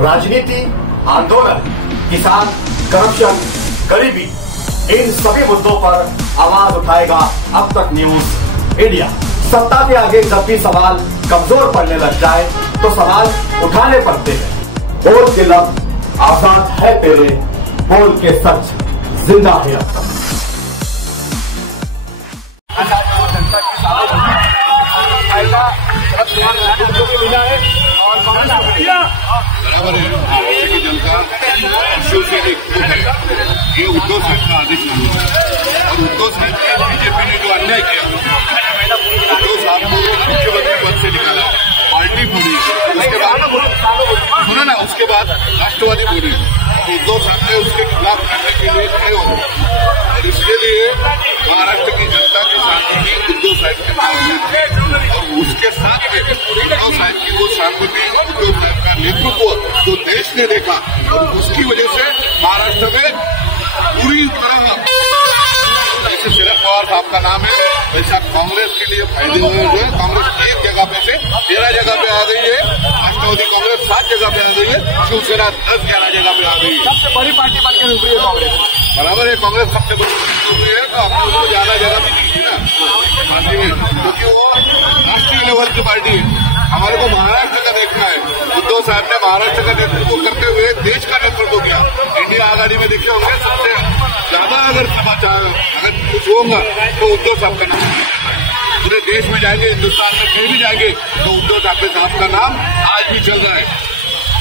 राजनीति, आंदोलन, किसान, करप्शन, गरीबी, इन सभी मुद्दों पर आवाज उठाएगा अब तक न्यूज इंडिया। सत्ता के आगे जब भी सवाल कमजोर पड़ने लग जाए तो सवाल उठाने पड़ते हैं। बोल के लफ्ज आजाद है तेरे, बोल के सच जिंदा है अब तक। बराबर है। भारत की जनता शिवसैनिक ये उद्धव साहब का आदेश मांगी और उद्धव साहब के बीजेपी ने जो अन्याय किया, उद्धव साहब को मुख्यमंत्री पद से निकाला, पार्टी फोड़ी, उसके बाद सुना ना, उसके बाद राष्ट्रवादी फोड़ी, तो उद्धव साहब ने उसके खिलाफ लड़ने के लिए खड़े हो और इसके लिए महाराष्ट्र की जनता के साथ ही उद्धव साहब के साथ और उसके साथ में उद्धव साहब की वो सहानुभूति, उद्धव साहब का नेतृत्व जो देश ने देखा और उसकी वजह से महाराष्ट्र में पूरी तरह जैसे शरद पवार साहब का नाम है वैसा कांग्रेस के लिए फायदे हुए जो है। कांग्रेस एक जगह पे से 13 जगह पे आ गई है, राष्ट्रवादी कांग्रेस 7 जगह पे आ गई है, शिवसेना 10-11 जगह पे आ गई है। सबसे बड़ी पार्टी बनकर उभरी है कांग्रेस। बराबर है, कांग्रेस सबसे बड़ी पार्टी है, तो हमने उसको ज्यादा जगह भी दी थी ना पार्टी में, क्योंकि वो राष्ट्रीय लेवल की पार्टी है। हमारे को महाराष्ट्र का देखना है। उद्धव साहब ने महाराष्ट्र का नेतृत्व करते हुए देश का नेतृत्व किया। इंडिया आघाड़ी में देखे होंगे सबसे ज्यादा अगर समाचार अगर कुछ होगा तो उद्धव साहब का नाम पूरे देश में जाएंगे, हिंदुस्तान में कहीं भी जाएंगे तो उद्धव ठाकरे साहब का नाम आज भी चल रहा है।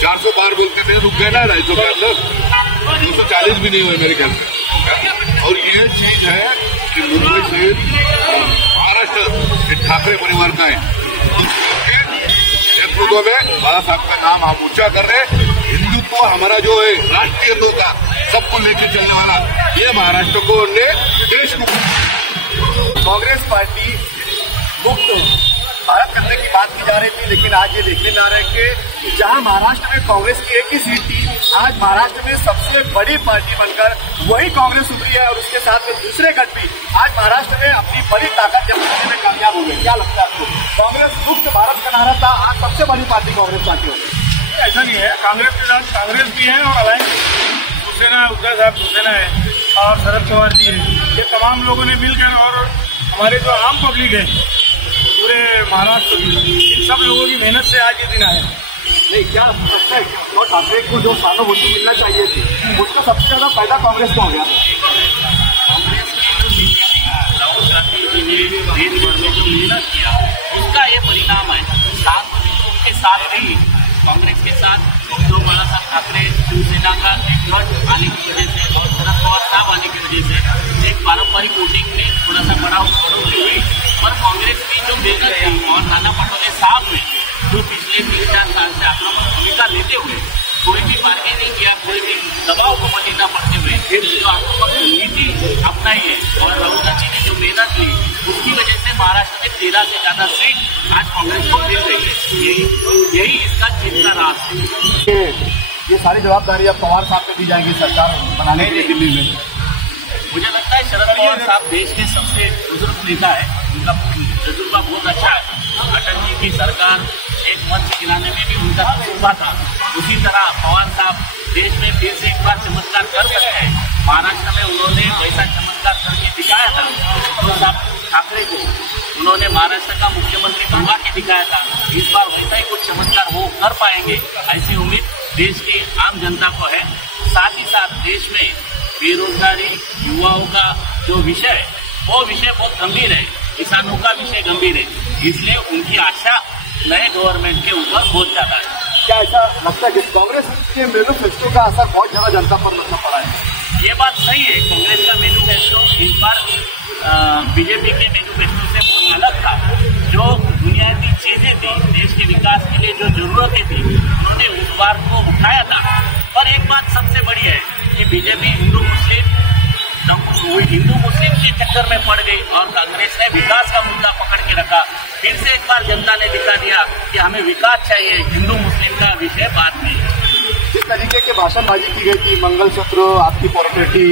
400 बार बोलते थे, रुक गए ना 250 के अंदर, 240 भी नहीं हुए मेरे ख्याल से। और ये चीज है कि मुंबई से महाराष्ट्र ठाकरे परिवार का है, नेतृत्व में बाला साहब का नाम हम ऊंचा कर रहे। हिंदुत्व हमारा जो है राष्ट्रीयत्व का सबको लेके चलने वाला ये महाराष्ट्र को ने देश को कांग्रेस पार्टी मुक्त भारत करने की बात की जा रही थी, लेकिन आज ये देखने में आ रहा है कि जहां महाराष्ट्र में कांग्रेस की एक ही सीट थी, आज महाराष्ट्र में सबसे बड़ी पार्टी बनकर वही कांग्रेस उभरी है और उसके साथ में दूसरे गठ भी आज महाराष्ट्र में अपनी बड़ी ताकत जब करने में कामयाब हो गए। क्या लगता है आपको? कांग्रेस मुक्त भारत का नारा था, आज सबसे बड़ी पार्टी कांग्रेस पार्टी हो गई। ऐसा नहीं है, कांग्रेस के साथ कांग्रेस भी है और अलायंस शिवसेना, उद्धव साहब शिवसेना है और शरद पवार जी है। ये तमाम लोगों ने मिलकर और हमारे जो आम पब्लिक है पूरे महाराष्ट्र की, इन सब लोगों की मेहनत से आज ये दिन आया। नहीं, क्या लगता है उद्धव ठाकरे को जो सहानुभूति मिलना चाहिए थी उसका सबसे ज्यादा फायदा कांग्रेस को हो गया? कांग्रेस की जो राहुल गांधी जी ने देश भर में जो मेहनत किया उसका ये परिणाम है। सहानुभूति के साथ ही कांग्रेस के साथ उद्धव बाला साहब ठाकरे शिवसेना का एक गठ आने की वजह से और शरद पवार साहब आने की वजह से एक पारंपरिक वोटिंग में थोड़ा सा बढ़ोतरी हुई। पर कांग्रेस की जो मेहनत है और नाना पटोले साहब ने जो पिछले 3-4 साल से आक्रामक भूमिका लेते हुए कोई भी बार्गेनिंग नहीं किया, कोई भी दबाव को बनी न पड़ते हुए जो आक्रामक नीति अपनाई है और राहुल गांधी ने जो मेहनत ली उसकी वजह से महाराष्ट्र में 13 से ज्यादा सीट आज कांग्रेस को मिल रही है। यही इसका जीत का राज है। ये सारी जवाबदारी अब पवार साहब पे दी जाएगी सरकार बनाने के लिए दिल्ली में। मुझे लगता है शरद पवार साहब देश के सबसे बुजुर्ग नेता है, उनका तजुर्बा बहुत अच्छा है। अटल जी की सरकार एक मंच गिराने में भी उनका तजुर्बा था, उसी तरह पवार साहब देश में फिर से एक बार चमत्कार कर सकते हैं। महाराष्ट्र में उन्होंने वैसा चमत्कार करके दिखाया था, उद्धव साहब ठाकरे को उन्होंने महाराष्ट्र का मुख्यमंत्री बनवा के दिखाया था। इस बार वैसा ही कुछ चमत्कार वो कर पाएंगे ऐसी उम्मीद देश की आम जनता को है। साथ ही साथ देश में बेरोजगारी, युवाओं का जो विषय है वो विषय बहुत गंभीर है, किसानों का विषय गंभीर है, इसलिए उनकी आशा नए गवर्नमेंट के ऊपर बहुत ज्यादा है। क्या ऐसा लगता है कि कांग्रेस के मैनिफेस्टो का असर बहुत ज्यादा जनता पर लगना पड़ा है? ये बात सही है, कांग्रेस का मैनिफेस्टो इस बार बीजेपी के मैनिफेस्टो से बहुत अलग था। जो बुनियादी चीजें थी देश के विकास के लिए, जो जरूरतें थी, उन्होंने उस बार को उठाया था। पर एक बात सबसे बड़ी है कि बीजेपी हिंदू मुस्लिम के चक्कर में पड़ गई और कांग्रेस ने विकास का मुद्दा पकड़ के रखा। फिर से एक बार जनता ने दिखा दिया कि हमें विकास चाहिए, हिंदू मुस्लिम का विषय बात नहीं। तरीके के भाषणबाजी की गई थी, मंगलसूत्र आपकी प्रॉपर्टी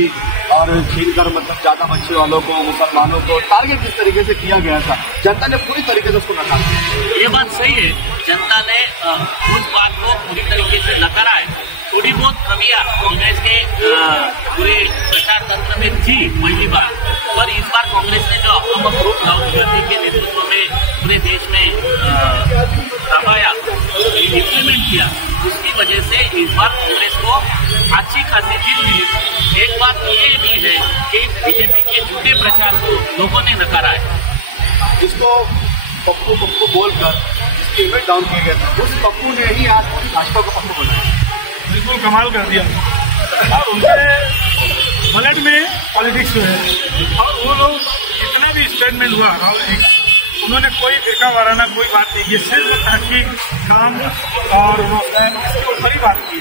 और छीनकर मतलब ज्यादा बच्चे वालों को, मुसलमानों को टारगेट जिस तरीके से किया गया था, जनता ने पूरी तरीके से उसको नकारा। ये बात सही है, जनता ने उस बात को पूरी तरीके से नकारा है। थोड़ी बहुत कमियां कांग्रेस के पूरे प्रचार तंत्र में थी पहली बार, पर इस बार कांग्रेस ने जो आक्रामक रूप राहुल गांधी के नेतृत्व में पूरे देश में दबाया, इम्प्लीमेंट किया, उसकी वजह से इस बार कांग्रेस को अच्छी खासी जीत मिली। एक बात ये भी है कि बीजेपी के झूठे प्रचार को लोगों ने नकारा है। जिसको पप्पू पप्पू बोलकर इसकी इमेज डाउन किया गया था, उस पप्पू ने ही आज पूरी भाजपा को पप्पू बनाया। बिल्कुल कमाल कर दिया और उनके बजट में पॉलिटिक्स है। और वो लोग जितना भी स्टेटमेंट हुआ राहुल जी का, उन्होंने कोई फिरका वाराना कोई बात नहीं की, सिर्फ तहकीक, काम और इसके ऊपर ही बात की।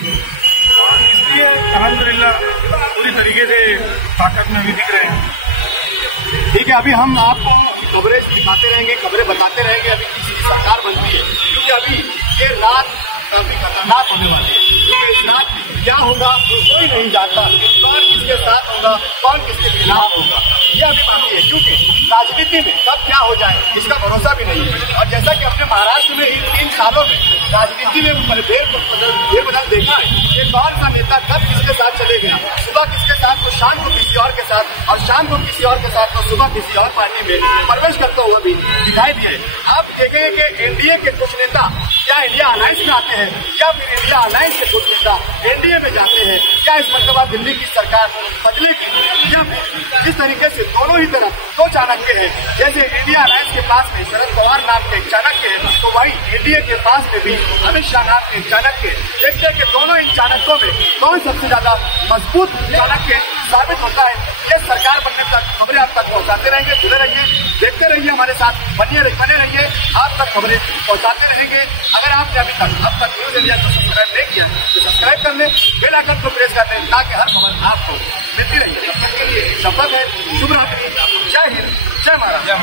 इसलिए अल्हम्दुलिल्लाह पूरी तरीके से ताकत में भी दिख रहे हैं। ठीक है, अभी हम आपको कवरेज दिखाते रहेंगे, खबरें बताते रहेंगे अभी किसी की सरकार बनती है, क्योंकि अभी ये रात काफी खतरनाक होने वाली है। क्योंकि इस रात में क्या होगा कोई नहीं जानता, कौन किसके साथ होगा, कौन किसके खिलाफ होगा, यह अभी बाकी है। क्योंकि राजनीति में कब क्या हो जाए इसका भरोसा भी नहीं है। और जैसा कि हमने महाराष्ट्र में इन 3 सालों में राजनीति में बदल देखा है कि कौन सा नेता कब किसके साथ चले गया, सुबह किसके साथ तो शाम को किसी और के साथ, और शाम को किसी और के साथ तो सुबह किसी और पार्टी में प्रवेश करते हुए भी दिखाई दिए। आप देखेंगे कि एनडीए के कुछ नेता क्या इंडिया अलायंस में आते हैं, या फिर इंडिया अलायंस के कुछ नेता एनडीए में जाते हैं। क्या इस मरतबा दिल्ली की सरकार बदलेगी, या फिर इस तरीके से दोनों ही तरफ दो चाणक्य हैं। जैसे इंडिया अलायंस के पास में शरद पवार नाम के एक चाणक्य है, तो वही एनडीए के पास में भी अमित शाह नाम के एक चाणक्य है। देखते हैं कि दोनों इन चाणक्यों में कौन सबसे ज्यादा मजबूत चाणक्य साबित होता है। ये सरकार बनने तक खबरें आप तक पहुंचाते रहेंगे, जुड़े रहिए, देखते रहिए हमारे साथ, बने रहिए, आप तक खबरें पहुंचाते रहेंगे। अगर आपने अभी तक न्यूज इंडिया को सब्सक्राइब नहीं किया तो सब्सक्राइब कर लें, बेल आइकन को प्रेस कर लें, ताकि हर खबर आपको मिलती रहे। तब तक के लिए शपथ है, शुभ रात्रि, जय हिंद, जय महाराष्ट्र।